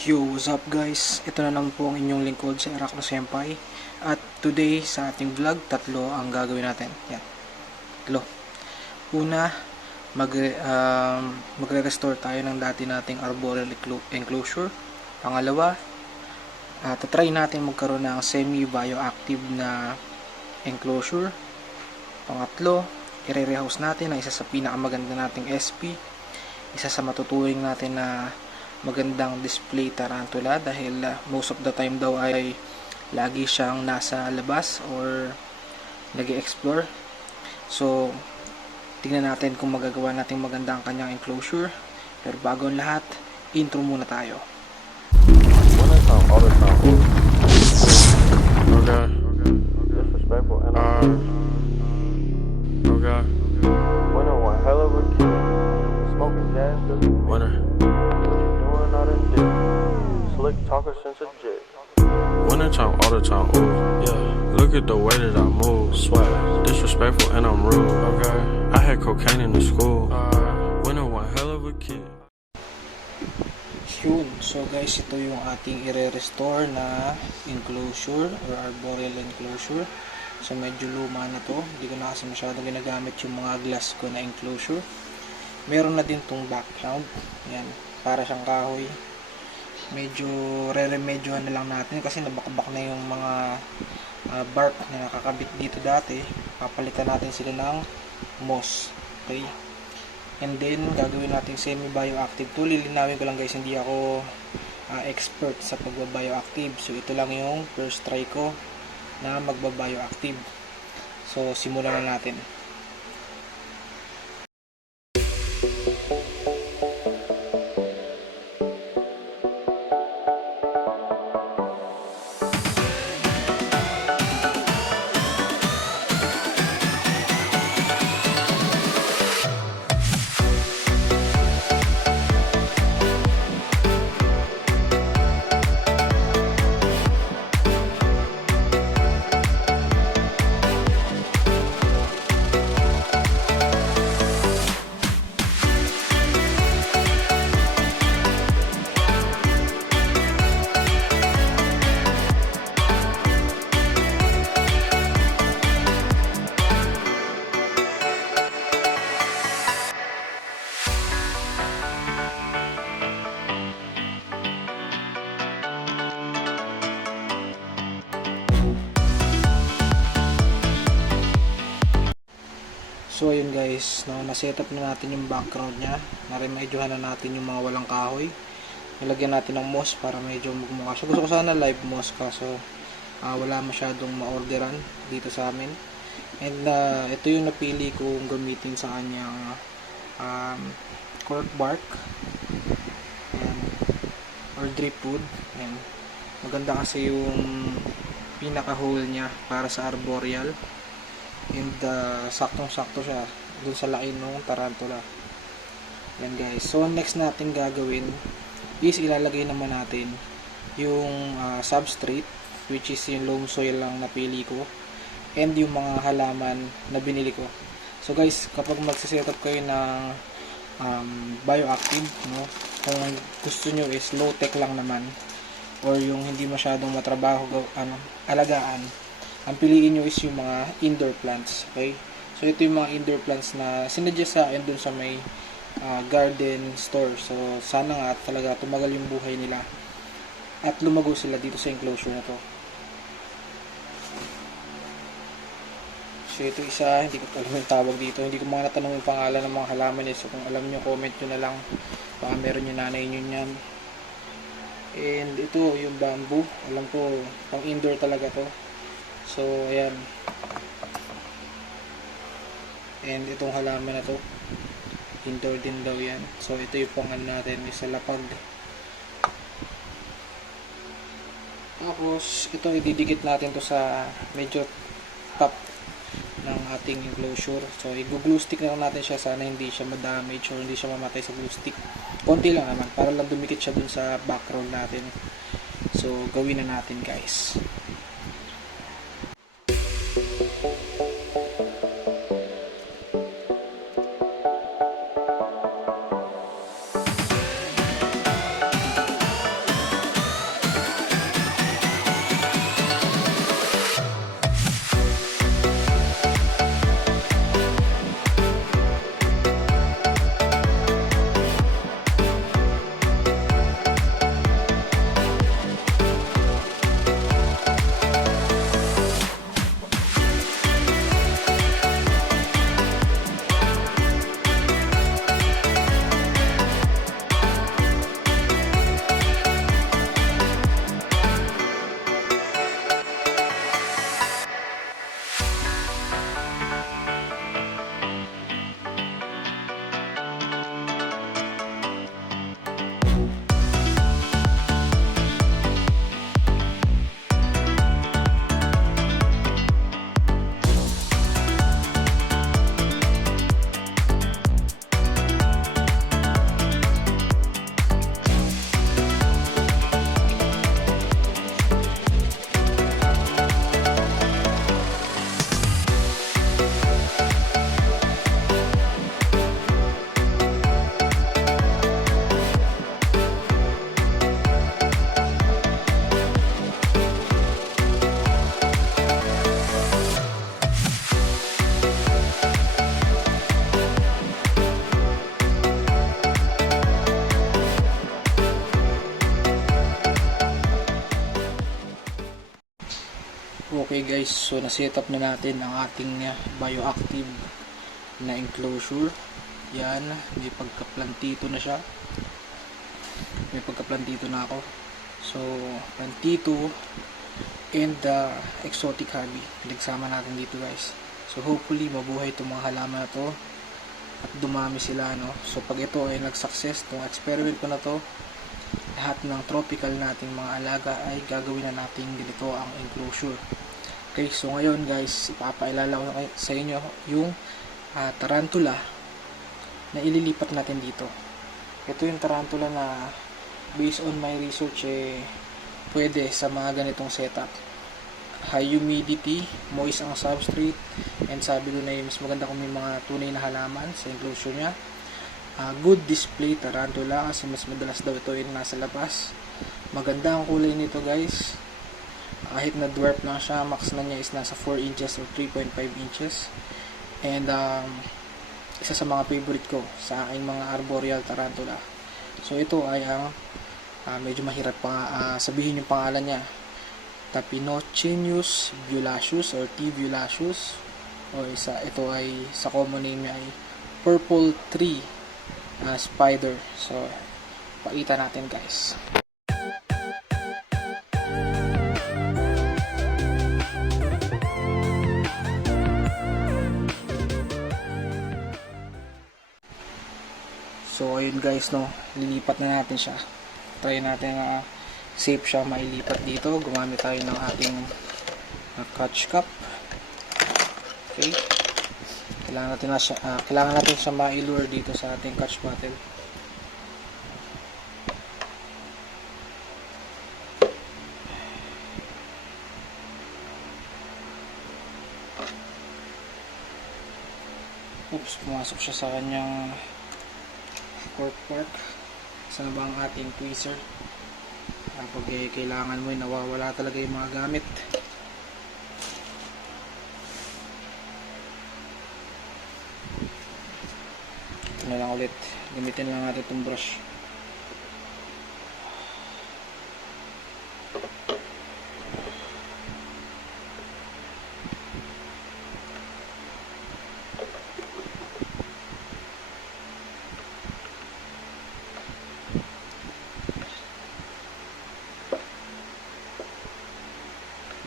Yo, what's up guys? Ito na naman po ang inyong lingkod sa Aracno Senpai. At today sa ating vlog, tatlo ang gagawin natin. Yan, tatlo. Una, magre-restore tayo ng dati nating arboreal enclosure. Pangalawa, tatry natin magkaroon ng semi-bioactive na enclosure. Pangatlo, i-rehouse natin ang isa sa pinakamaganda nating SP. Isa sa matutuwing natin na magandang display tarantula dahil most of the time daw ay lagi siyang nasa labas or nag-explore. So tingnan natin kung magagawa natin maganda ang kanyang enclosure. Pero bago ang lahat, intro muna tayo. Okay. Disrespectful and okay. Winner one hell of a kid. Smoking gas, winner. Doing all that dick. Slick talker since a jit. Winner time all the time, ooh, yeah. Look at the way that I move, swag. Disrespectful and I'm rude, okay. I had cocaine in the school. Winner one hell of a kid. Yun. So guys, ito yung ating i-restore na enclosure or arboreal enclosure. So medyo luma na to. Hindi ko na kasi masyadong ginagamit yung mga glass ko na enclosure. Meron na din tong background. Yan. Para siyang kahoy. Medyo re-remedyohan na lang natin kasi nabakbak na yung mga bark na nakakabit dito dati. Papalitan natin sila ng moss. Okay. And then, gagawin natin semi-bioactive to. Lilinawin ko lang guys, hindi ako expert sa pagba-bioactive. So, ito lang yung first try ko na magba-bioactive. So, simulan na natin. So ayun guys, na-set up na natin yung background niya. Na-remedyohan na natin yung mga walang kahoy. Nilagyan natin ng moss para medyo magmukha siya. Gusto ko sana live moss kaso wala masyadong ma-orderan dito sa amin. And ito yung napili kong gamitin sa kanyang cork bark. Ayan. Or dripwood. Ayan. Maganda kasi yung pinaka-hole niya para sa arboreal. And saktong-sakto siya dun sa laki ng tarantula. Yan guys. So next natin gagawin is ilalagay naman natin yung substrate, which is yung loam soil lang napili ko, and yung mga halaman na binili ko. So guys, kapag magsiset up kayo ng bioactive, no, kung gusto nyo is low tech lang naman or yung hindi masyadong matrabaho alagaan, ang piliin nyo is yung mga indoor plants. Okay? So ito yung mga indoor plants na sinuggest sa akin dun sa may garden store. So sana nga talaga tumagal yung buhay nila at lumago sila dito sa enclosure na to. So ito isa, hindi ko alam yung tawag dito. Hindi ko mga natanong yung pangalan ng mga halaman. So kung alam nyo, comment nyo na lang. Baka meron yung nanay nyo yan. And ito yung bamboo. Alam ko pang indoor talaga to. So, ayan. And itong halaman na to, indoor din daw yan. So, ito yung pang ano natin, yung sa lapag. Tapos, ito ididikit natin to sa medyo top ng ating enclosure. So, i-glue stick na lang natin siya. Sana hindi siya ma-damage or hindi siya mamatay sa glue stick. Konti lang naman, para lang dumikit siya dun sa background natin. So, gawin na natin guys. Okay guys, so na-set up na natin ang ating bioactive na enclosure. Yan, may pagka-plantito na siya. May pagka-plantito na ako. So, plantito and the exotic hobby. Pinagsama natin dito guys. So, hopefully mabuhay itong mga halaman na to at dumami sila, no? So, pag ito ay nag-success, itong experiment ko na to, lahat ng tropical nating mga alaga ay gagawin na natin ganito ang enclosure. Okay, so ngayon guys, ipapaalala ko sa inyo yung tarantula na ililipat natin dito. Ito yung tarantula na based on my research pwede sa mga ganitong setup. High humidity, moist ang substrate, and sabi doon ay mas maganda kung may mga tunay na halaman sa enclosure nya. Good display tarantula kasi mas madalas daw ito yung nasa labas. Maganda ang kulay nito guys. Kahit na dwarf na siya, max na niya is nasa 4 inches or 3.5 inches. And isa sa mga favorite ko sa aking mga arboreal tarantula. So ito ay ang medyo mahirap pa sabihin yung pangalan niya. Tapinochenus violaceus or T. violaceus. Ito ay sa common name niya ay purple tree spider. So pakita natin guys. So ayun guys, no, lilipat na natin siya. Try natin safe siya mailipat dito. Gumamit tayo ng ating catch cup. Okay. Kailangan natin siya ma-lure dito sa ating catch bottle. Oops, pumasok siya sa kanyang cork part. Saan ba ang ating tweezer? Kapag kailangan mo, nawawala talaga yung mga gamit. Ito na lang ulit. Gamitin lang natin itong brush.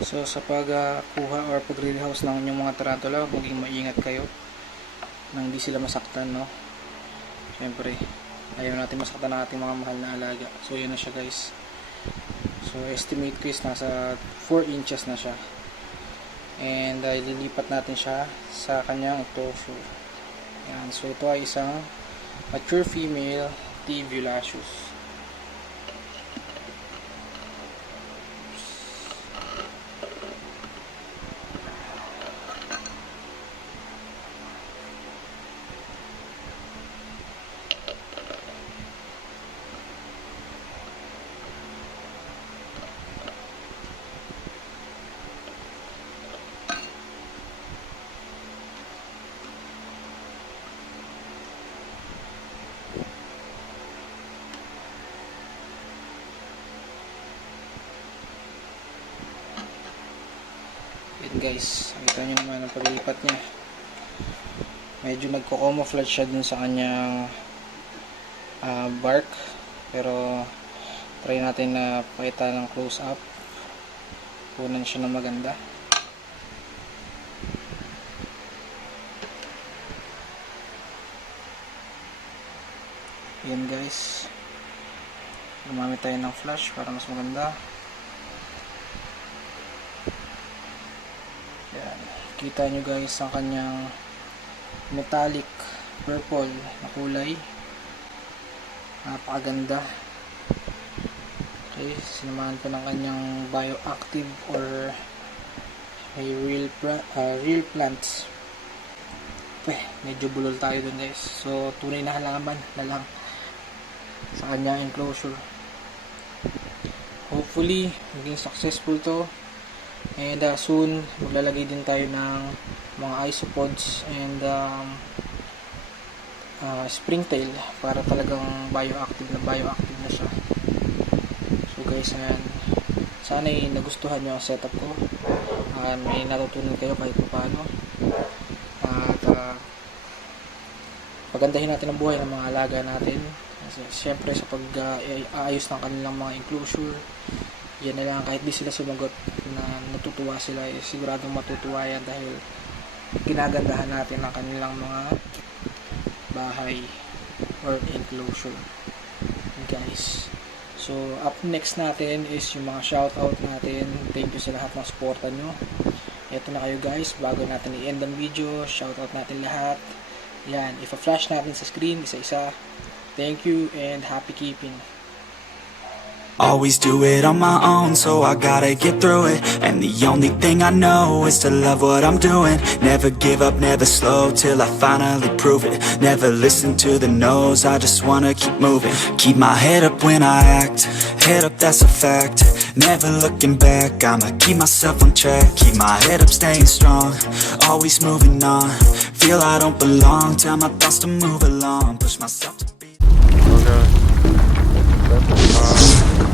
So sa pagkuha or pag-rehouse ng inyong mga tarantula, maging maingat kayo nang hindi sila masaktan, no? Siyempre, ayaw natin masaktan ang ating mga mahal na alaga. So yun na siya guys. So estimate ko is nasa 4 inches na siya. And ililipat natin siya sa kanyang enclosure. Yan. So ito ay isang mature female T. violaceus. Yan guys, nakita nyo naman ang paglipat niya. Medyo nagko-camouflage siya dun sa kanyang bark, pero try natin na pakita ng close up. Kunan siya na maganda. Yan guys, gumamit tayo ng flash para mas maganda. Yan. Kita nyo guys ang kanyang metallic purple na kulay. Napakaganda. Okay, sinamahan ko ng kanyang bioactive or real plants. Medyo bulol tayo dun guys. So tunay na halaman na lang sa kanyang enclosure. Hopefully maging successful to. And soon maglalagay din tayo ng mga isopods and springtail para talagang bioactive na siya. So guys, ayan, sana'y nagustuhan nyo ang setup ko. May natutunan kayo kahit paano. At pagandahin natin ang buhay ng mga alaga natin. Kasi syempre sa pag-aayos ng kanilang mga enclosure, yan na lang, kahit di sila sumagot na natutuwa sila, siguradong matutuwa yan dahil ginagandahan natin ang kanilang mga bahay or enclosure, guys. So up next natin is yung mga shoutout natin. Thank you sa lahat ng suporta nyo. Ito na kayo guys, bago natin i-end ang video, shoutout natin lahat. Yan, ipa-flash natin sa screen isa-isa. Thank you and happy keeping. Always do it on my own, so I gotta get through it. And the only thing I know is to love what I'm doing. Never give up, never slow, till I finally prove it. Never listen to the no's, I just wanna keep moving. Keep my head up when I act, head up, that's a fact. Never looking back, I'ma keep myself on track. Keep my head up, staying strong, always moving on. Feel I don't belong, tell my thoughts to move along. Push myself to be. Okay. That's